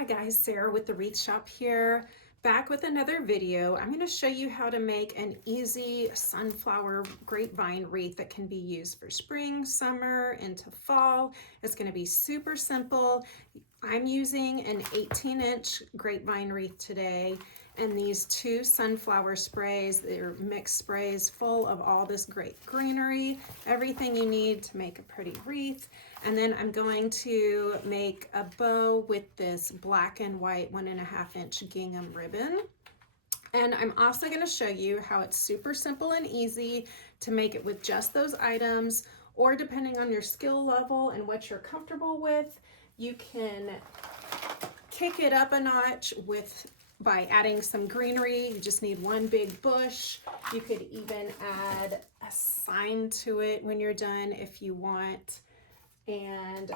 Hi guys, Sarah with the Wreath Shop here, back with another video. I'm going to show you how to make an easy sunflower grapevine wreath that can be used for spring, summer, into fall. It's going to be super simple. I'm using an 18-inch grapevine wreath today, and these two sunflower sprays, they're mixed sprays full of all this great greenery, everything you need to make a pretty wreath. And then I'm going to make a bow with this black and white 1.5-inch gingham ribbon. And I'm also going to show you how it's super simple and easy to make it with just those items, or depending on your skill level and what you're comfortable with, you can kick it up a notch by adding some greenery. You just need one big bush. You could even add a sign to it when you're done if you want. And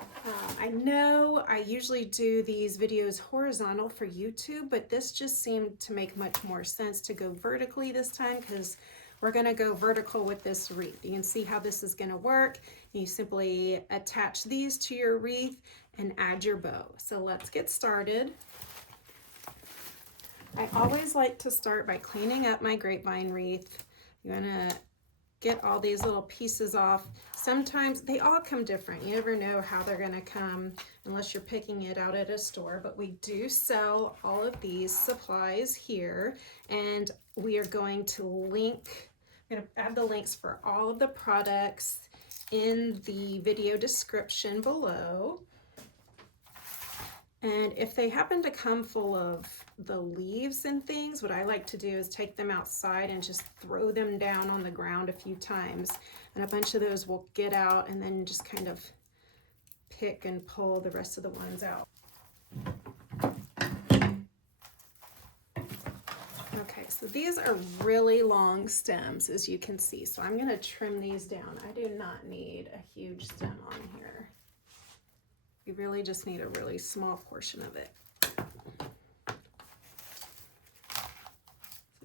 I know I usually do these videos horizontal for YouTube, but this just seemed to make much more sense to go vertically this time, because we're going to go vertical with this wreath. You can see how this is going to work. You simply attach these to your wreath and add your bow. So let's get started. I always like to start by cleaning up my grapevine wreath. You're going to get all these little pieces off. Sometimes they all come different. You never know how they're gonna come unless you're picking it out at a store, but we do sell all of these supplies here, and we are going to link, I'm gonna add the links for all of the products in the video description below. And if they happen to come full of the leaves and things, what I like to do is take them outside and just throw them down on the ground a few times. And a bunch of those will get out, and then just kind of pick and pull the rest of the ones out. Okay, so these are really long stems, as you can see. So I'm gonna trim these down. I do not need a huge stem on here. You really just need a really small portion of it. So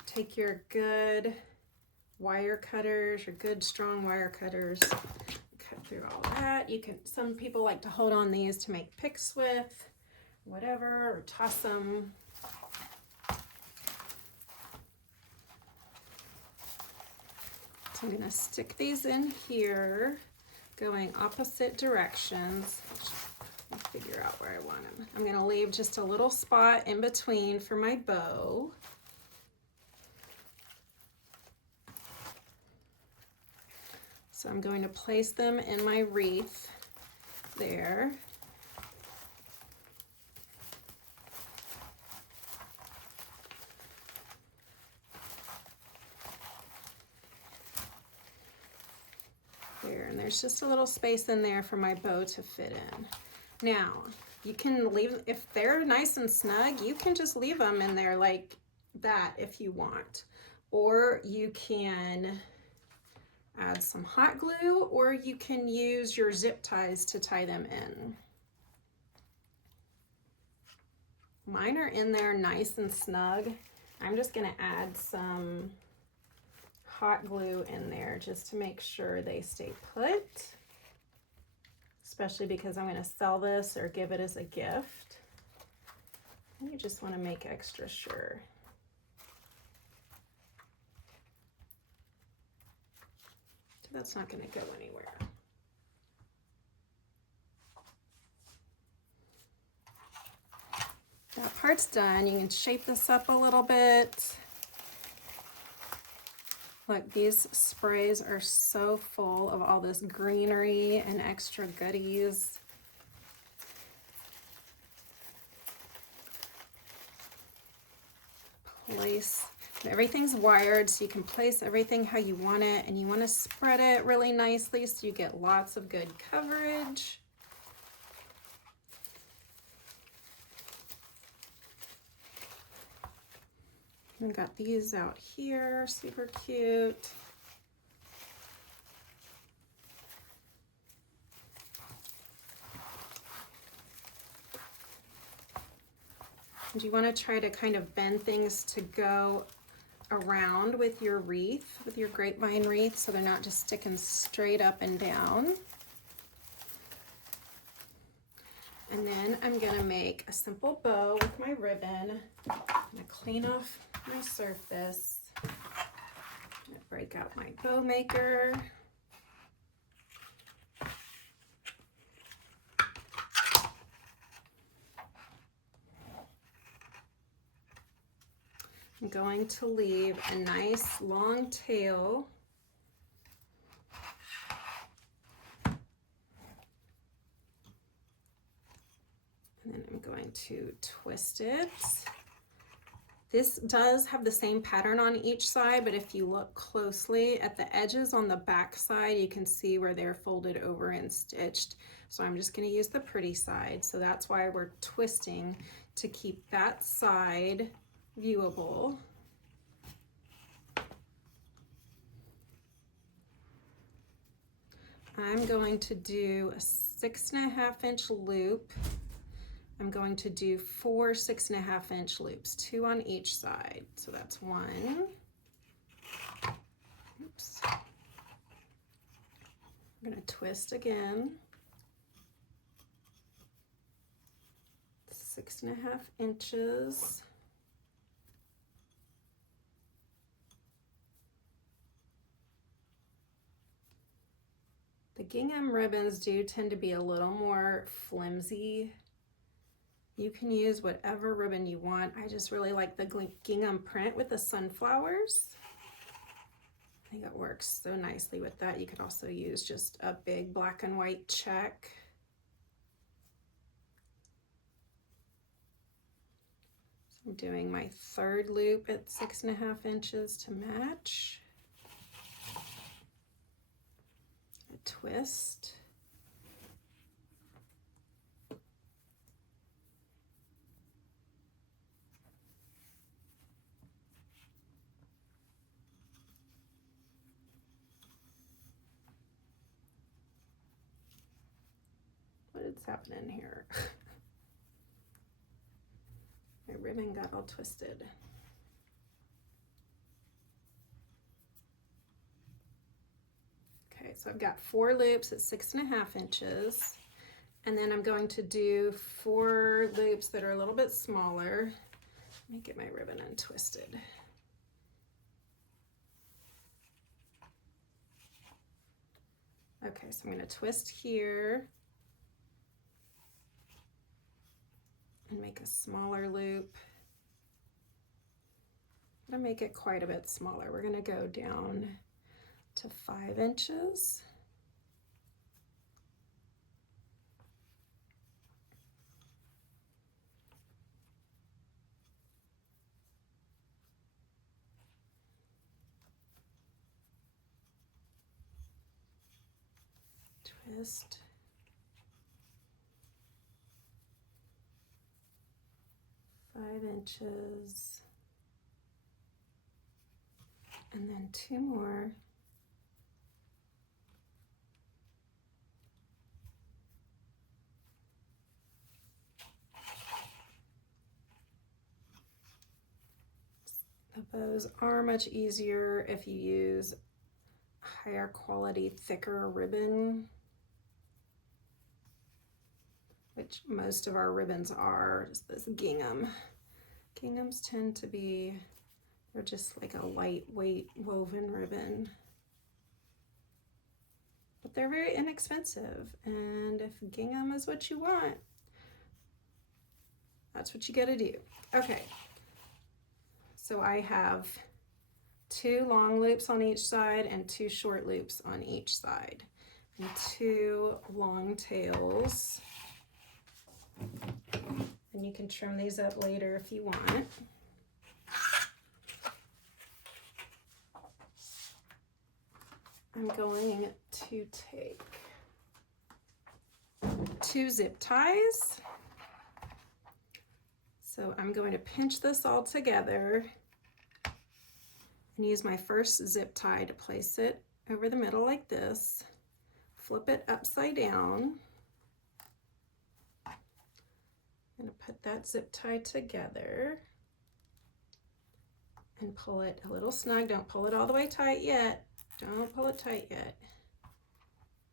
take your good wire cutters, your good strong wire cutters, cut through all that. You can, some people like to hold on these to make picks with, whatever, or toss them. So I'm gonna stick these in here, going opposite directions. Figure out where I want them. I'm going to leave just a little spot in between for my bow. So I'm going to place them in my wreath there. There, and there's just a little space in there for my bow to fit in. Now, you can leave, if they're nice and snug, you can just leave them in there like that if you want. Or you can add some hot glue, or you can use your zip ties to tie them in. Mine are in there nice and snug. I'm just gonna add some hot glue in there just to make sure they stay put. Especially because I'm going to sell this or give it as a gift. And you just want to make extra sure. So that's not going to go anywhere. That part's done. You can shape this up a little bit. Look, these sprays are so full of all this greenery and extra goodies. Place, everything's wired, so you can place everything how you want it, and you want to spread it really nicely so you get lots of good coverage. I got these out here, super cute. And you want to try to kind of bend things to go around with your wreath, with your grapevine wreath, so they're not just sticking straight up and down. And then I'm gonna make a simple bow with my ribbon. I'm gonna clean off my surface. I'm gonna break out my bow maker. I'm going to leave a nice long tail. And then I'm going to twist it. This does have the same pattern on each side, but if you look closely at the edges on the back side, you can see where they're folded over and stitched. So I'm just going to use the pretty side. So that's why we're twisting, to keep that side viewable. I'm going to do a 6.5-inch loop. I'm going to do 4 6.5-inch loops, 2 on each side. So that's 1. Oops. I'm going to twist again. 6.5 inches. The gingham ribbons do tend to be a little more flimsy. You can use whatever ribbon you want. I just really like the gingham print with the sunflowers. I think it works so nicely with that. You could also use just a big black and white check. So I'm doing my 3rd loop at 6.5 inches to match. A twist. What is happening here? My ribbon got all twisted. Okay, so I've got 4 loops at 6.5 inches, and then I'm going to do 4 loops that are a little bit smaller. Let me get my ribbon untwisted. Okay, so I'm going to twist here and make a smaller loop. I'm going to make it quite a bit smaller. We're going to go down to 5 inches. Twist. Five inches. And then 2 more. The bows are much easier if you use higher quality, thicker ribbon, which most of our ribbons are. This gingham. Ginghams tend to be, they're just like a lightweight woven ribbon. But they're very inexpensive, and if gingham is what you want, that's what you gotta do. Okay, so I have 2 long loops on each side and 2 short loops on each side, and 2 long tails. And you can trim these up later if you want. I'm going to take 2 zip ties. So I'm going to pinch this all together and use my first zip tie to place it over the middle like this. Flip it upside down. I'm going to put that zip tie together and pull it a little snug. Don't pull it all the way tight yet. Don't pull it tight yet.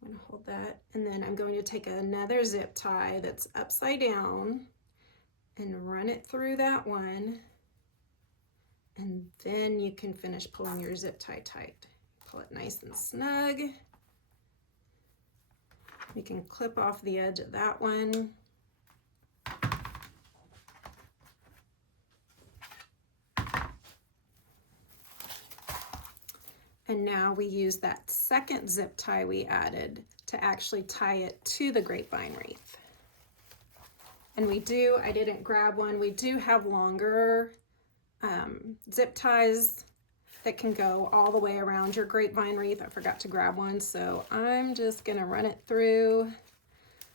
I'm going to hold that, and then I'm going to take another zip tie that's upside down and run it through that one, and then you can finish pulling your zip tie tight. Pull it nice and snug. You can clip off the edge of that one. And now we use that second zip tie we added to actually tie it to the grapevine wreath. And we do, I didn't grab one, we do have longer zip ties that can go all the way around your grapevine wreath. I forgot to grab one, so I'm just gonna run it through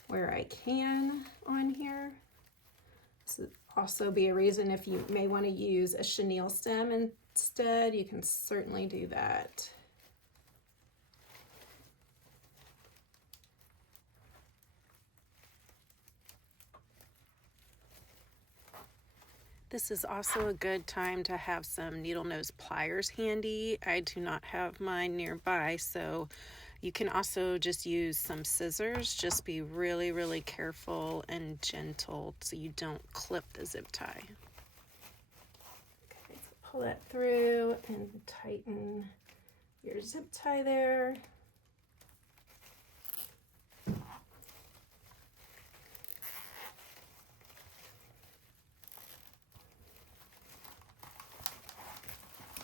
where I can on here. This would also be a reason if you may want to use a chenille stem instead, you can certainly do that. This is also a good time to have some needle nose pliers handy. I do not have mine nearby, so you can also just use some scissors. Just be really, really careful and gentle so you don't clip the zip tie. Okay, so pull that through and tighten your zip tie there.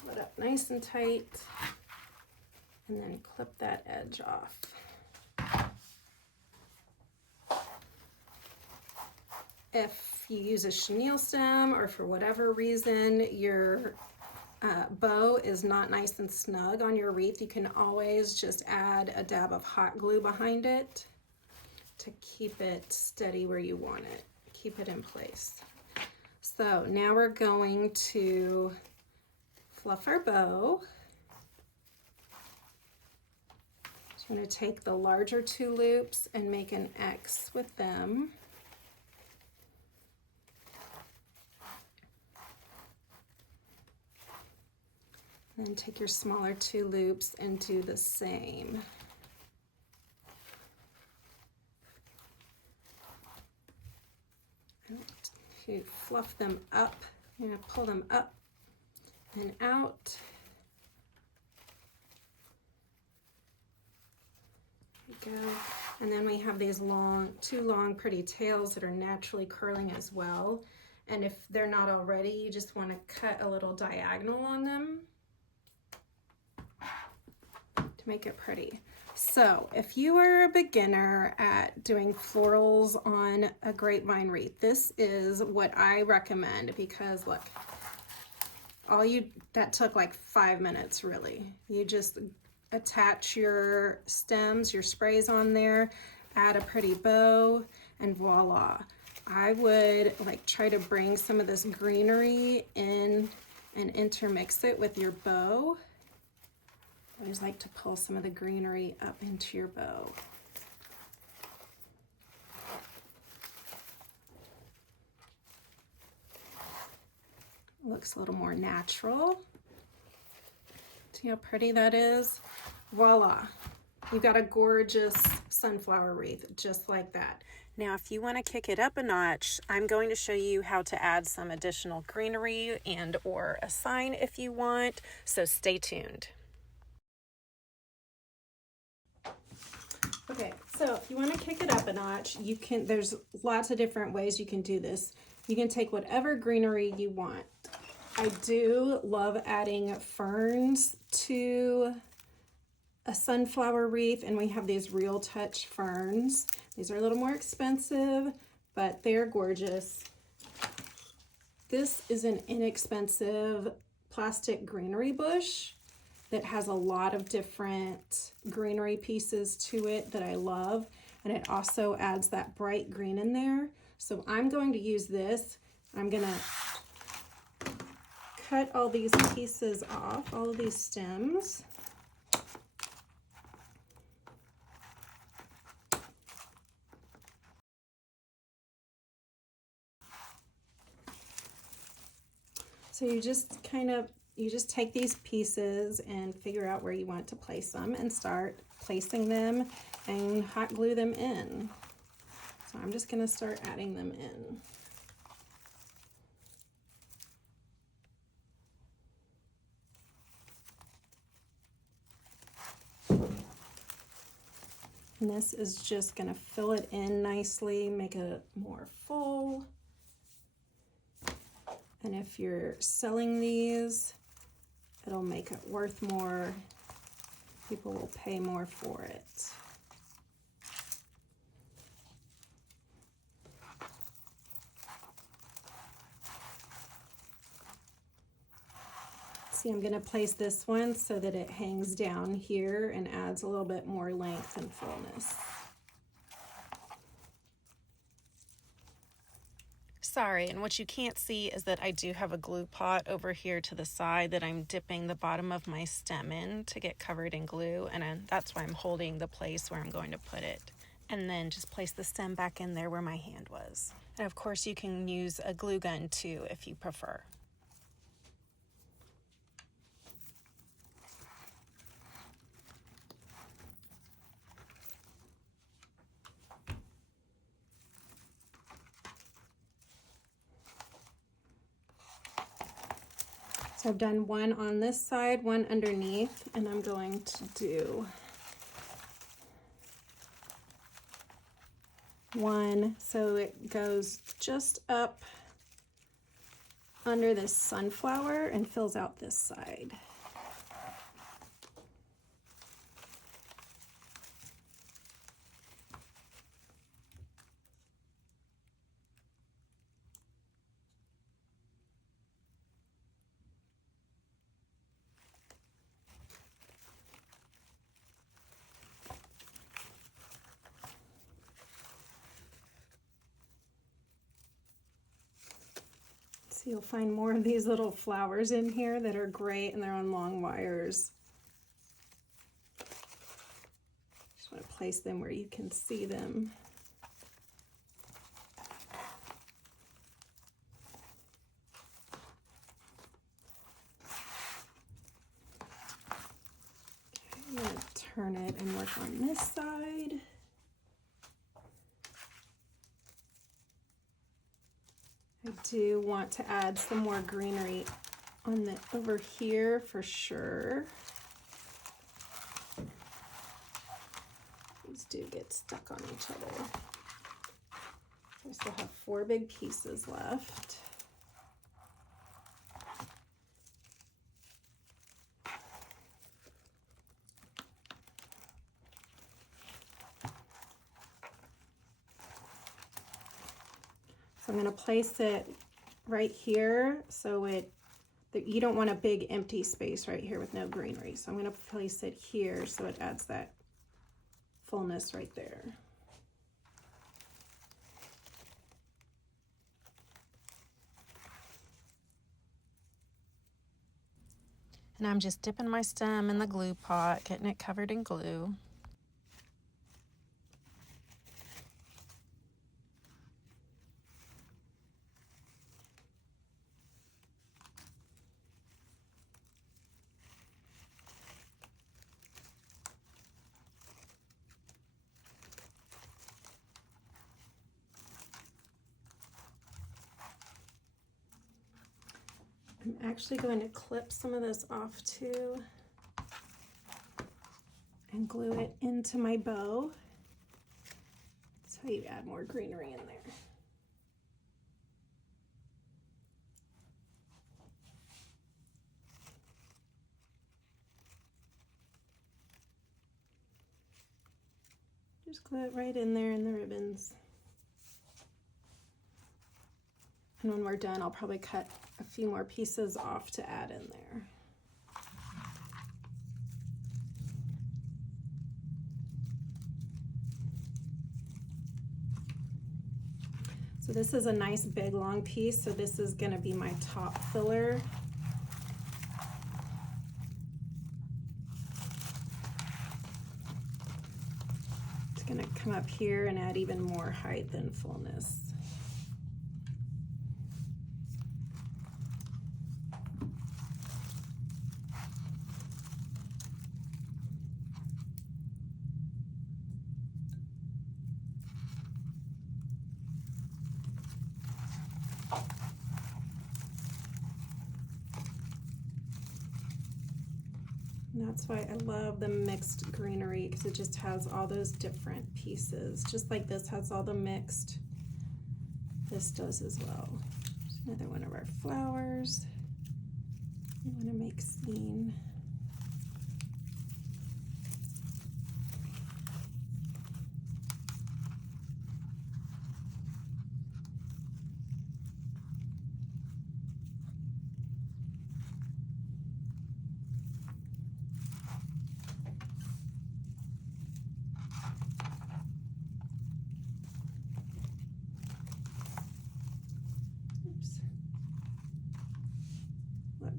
Pull it up nice and tight, and then clip that edge off. If you use a chenille stem, or for whatever reason your bow is not nice and snug on your wreath, you can always just add a dab of hot glue behind it to keep it steady where you want it, keep it in place. So now we're going to fluff our bow. I'm going to take the larger two loops and make an X with them. Then take your smaller two loops and do the same. And to fluff them up, you're going to pull them up and out. There we go. And then we have these two long pretty tails that are naturally curling as well. And if they're not already, you just want to cut a little diagonal on them to make it pretty. So if you are a beginner at doing florals on a grapevine wreath, this is what I recommend, because look, that took like 5 minutes really. You just attach your stems, your sprays on there, add a pretty bow, and voila. I would try to bring some of this greenery in and intermix it with your bow. I always like to pull some of the greenery up into your bow. Looks a little more natural. See how pretty that is? Voila, you've got a gorgeous sunflower wreath just like that. Now, if you want to kick it up a notch, I'm going to show you how to add some additional greenery and or a sign if you want, so stay tuned. Okay, so if you want to kick it up a notch, there's lots of different ways you can do this. You can take whatever greenery you want. I do love adding ferns to a sunflower wreath, and we have these Real Touch ferns. These are a little more expensive, but they're gorgeous. This is an inexpensive plastic greenery bush that has a lot of different greenery pieces to it that I love, and it also adds that bright green in there. So I'm going to use this. I'm gonna cut all these pieces off, all of these stems. So you just take these pieces and figure out where you want to place them and start placing them and hot glue them in. So I'm just going to start adding them in. And this is just going to fill it in nicely, make it more full. And if you're selling these, it'll make it worth more. People will pay more for it. See, I'm going to place this one so that it hangs down here and adds a little bit more length and fullness. Sorry, and what you can't see is that I do have a glue pot over here to the side that I'm dipping the bottom of my stem in to get covered in glue, and that's why I'm holding the place where I'm going to put it. And then just place the stem back in there where my hand was. And of course you can use a glue gun too if you prefer. So I've done one on this side, one underneath, and I'm going to do one so it goes just up under this sunflower and fills out this side. So you'll find more of these little flowers in here that are great, and they're on long wires. Just want to place them where you can see them. Okay, I'm going to turn it and work on this side. I do want to add some more greenery on the over here for sure. These do get stuck on each other. I still have 4 big pieces left. So I'm going to place it right here so you don't want a big empty space right here with no greenery. So I'm going to place it here so it adds that fullness right there. And I'm just dipping my stem in the glue pot, getting it covered in glue. I'm actually going to clip some of this off too and glue it into my bow. That's how you add more greenery in there. Just glue it right in there in the ribbons. And when we're done, I'll probably cut a few more pieces off to add in there. So this is a nice big long piece, so this is going to be my top filler. It's going to come up here and add even more height and fullness. And that's why I love the mixed greenery, because it just has all those different pieces. Just like this has all the mixed, this does as well. There's another one of our flowers we want to make seen.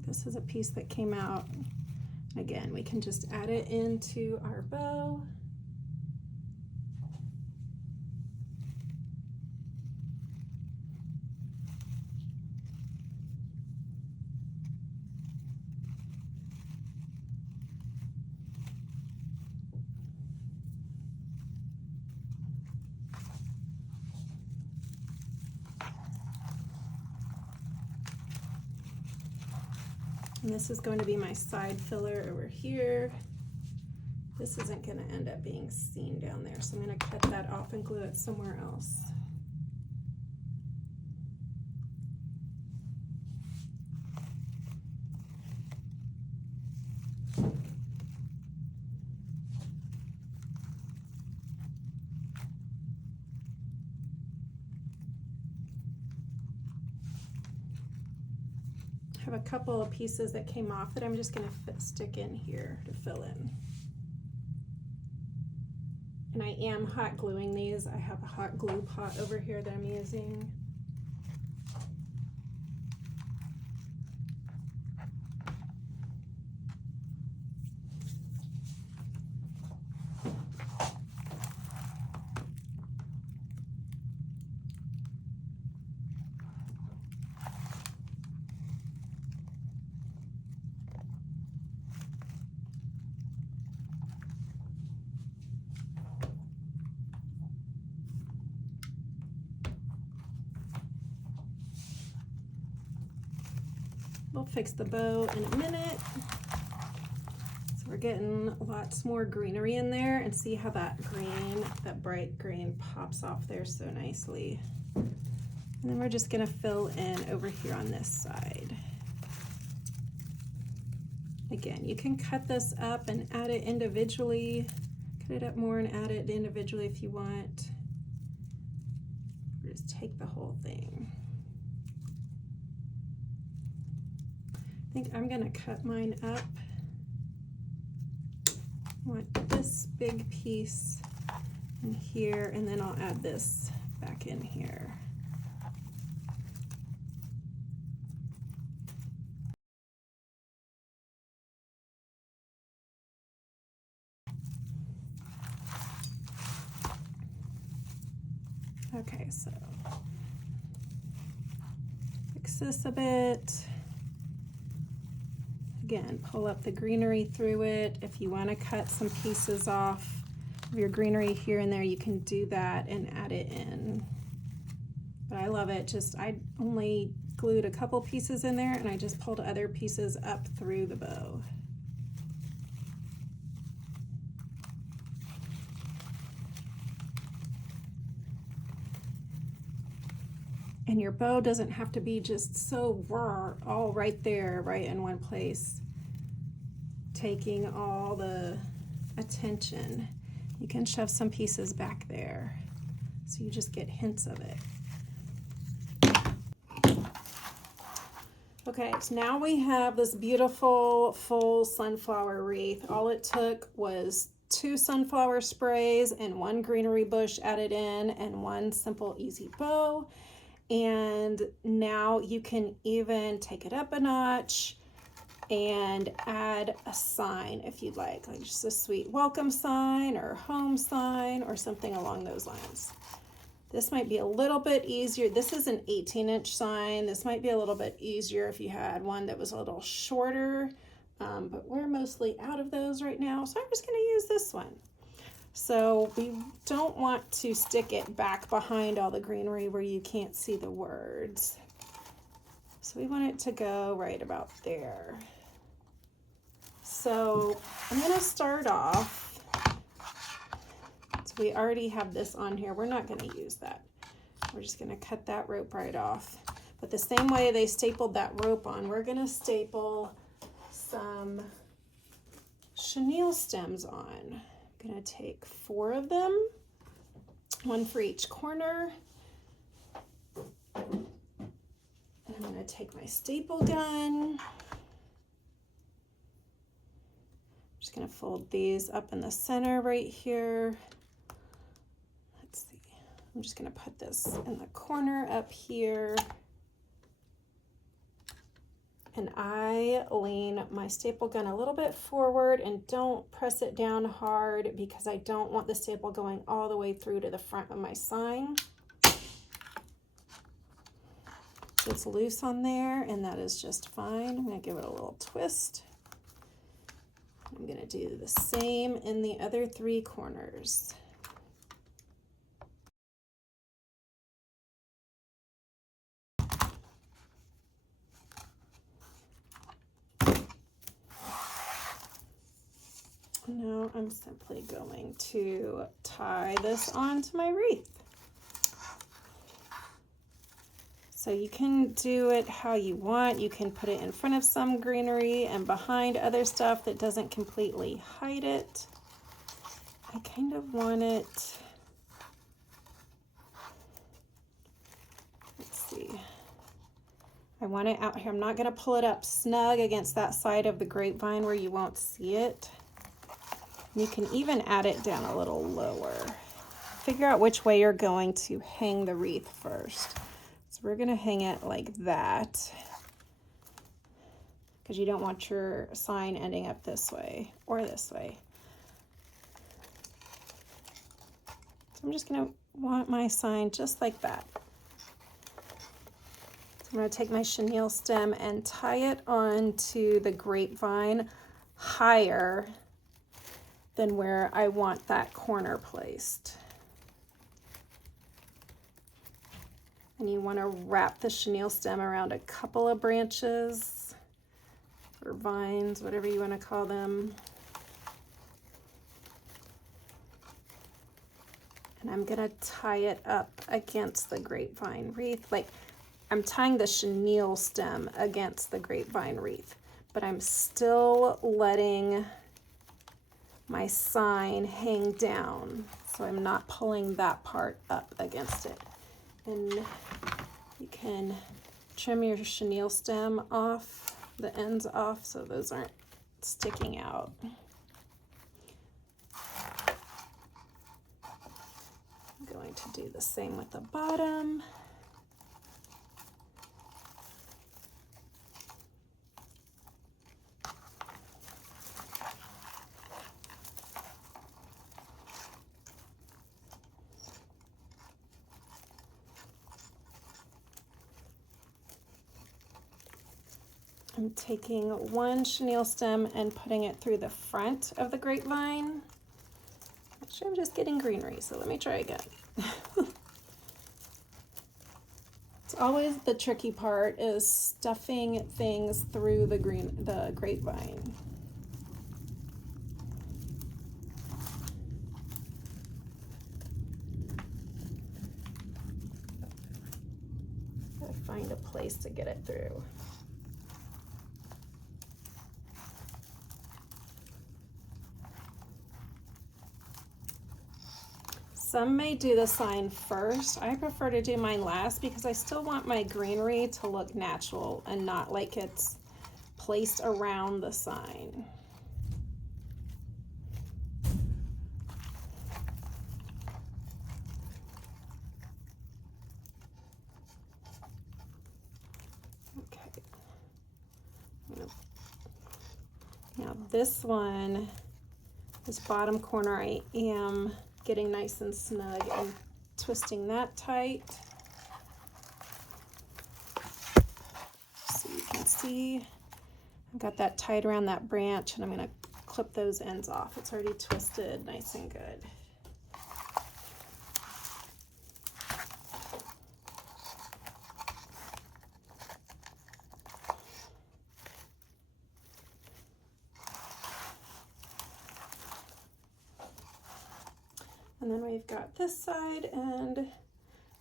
This is a piece that came out. Again, we can just add it into our bow. And this is going to be my side filler over here. This isn't going to end up being seen down there, so I'm going to cut that off and glue it somewhere else. I have a couple of pieces that came off that I'm just going to stick in here to fill in. And I am hot gluing these. I have a hot glue pot over here that I'm using. We'll fix the bow in a minute. So we're getting lots more greenery in there, and see how that green, that bright green pops off there so nicely. And then we're just gonna fill in over here on this side. Again, you can cut this up and add it individually. Cut it up more and add it individually if you want. Or just take the whole thing. I think I'm gonna cut mine up. I want this big piece in here, and then I'll add this back in here. Okay, so fix this a bit. Again, pull up the greenery through it. If you want to cut some pieces off of your greenery here and there, you can do that and add it in. But I love it. I only glued a couple pieces in there, and I just pulled other pieces up through the bow. And your bow doesn't have to be just so all right there, right in one place, taking all the attention. You can shove some pieces back there, so you just get hints of it. Okay, so now we have this beautiful full sunflower wreath. All it took was 2 sunflower sprays and 1 greenery bush added in and 1 simple easy bow. And now you can even take it up a notch and add a sign if you'd like just a sweet welcome sign or home sign or something along those lines. This might be a little bit easier. This is an 18-inch sign. This might be a little bit easier if you had one that was a little shorter, but we're mostly out of those right now, so I'm just going to use this one. So we don't want to stick it back behind all the greenery where you can't see the words. So we want it to go right about there. So I'm going to start off. So we already have this on here. We're not going to use that. We're just going to cut that rope right off. But the same way they stapled that rope on, we're going to staple some chenille stems on. I'm going to take 4 of them, 1 for each corner. And I'm going to take my staple gun. I'm just going to fold these up in the center right here. Let's see. I'm just going to put this in the corner up here. And I lean my staple gun a little bit forward and don't press it down hard because I don't want the staple going all the way through to the front of my sign. It's loose on there, and that is just fine. I'm going to give it a little twist. I'm going to do the same in the other 3 corners. Now I'm simply going to tie this onto my wreath. So you can do it how you want. You can put it in front of some greenery and behind other stuff that doesn't completely hide it. I kind of want it, let's see. I want it out here. I'm not going to pull it up snug against that side of the grapevine where you won't see it. You can even add it down a little lower. Figure out which way you're going to hang the wreath first. So we're going to hang it like that because you don't want your sign ending up this way or this way. So I'm just going to want my sign just like that. So I'm going to take my chenille stem and tie it onto the grapevine higher than where I want that corner placed. And you want to wrap the chenille stem around a couple of branches or vines, whatever you want to call them. And I'm going to tie it up against the grapevine wreath. Like I'm tying the chenille stem against the grapevine wreath, but I'm still letting my sign hang down. So I'm not pulling that part up against it. And you can trim your chenille stem off, the ends off, so those aren't sticking out. I'm going to do the same with the bottom. I'm taking 1 chenille stem and putting it through the front of the grapevine. Actually, I'm just getting greenery, so let me try again. It's always the tricky part is stuffing things through the grapevine. Gotta find a place to get it through. Some may do the sign first. I prefer to do mine last because I still want my greenery to look natural and not like it's placed around the sign. Okay. Now this one, this bottom corner, I am getting nice and snug and twisting that tight. So you can see I've got that tied around that branch, and I'm going to clip those ends off. It's already twisted nice and good. And then we've got this side, and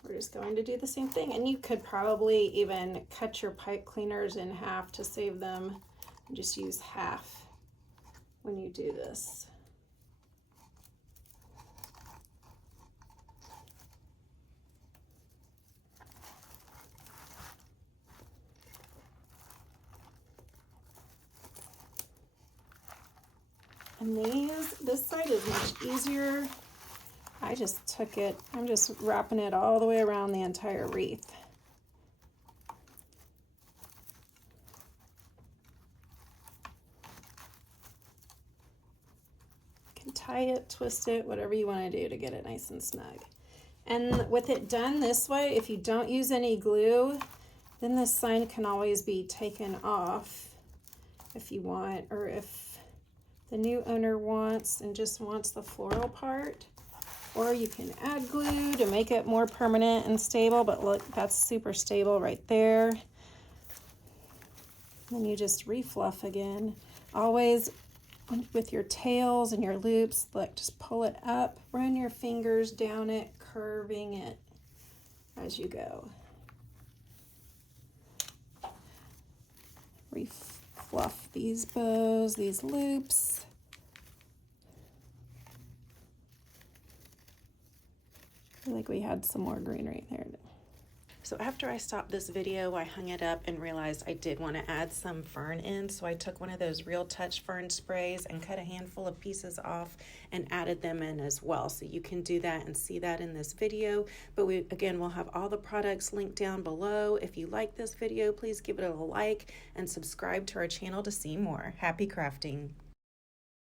we're just going to do the same thing. And you could probably even cut your pipe cleaners in half to save them, and just use half when you do this. And this side is much easier. I just took it, I'm just wrapping it all the way around the entire wreath. You can tie it, twist it, whatever you want to do to get it nice and snug. And with it done this way, if you don't use any glue, then this sign can always be taken off if you want, or if the new owner wants and just wants the floral part. Or you can add glue to make it more permanent and stable, but look, that's super stable right there. Then you just refluff again. Always with your tails and your loops, look, just pull it up, run your fingers down it, curving it as you go. Refluff these bows, these loops. I feel like we had some more greenery there. So after I stopped this video, I hung it up and realized I did want to add some fern in. So I took one of those Real Touch fern sprays and cut a handful of pieces off and added them in as well. So you can do that and see that in this video. But we'll have all the products linked down below. If you like this video, please give it a like and subscribe to our channel to see more. Happy crafting.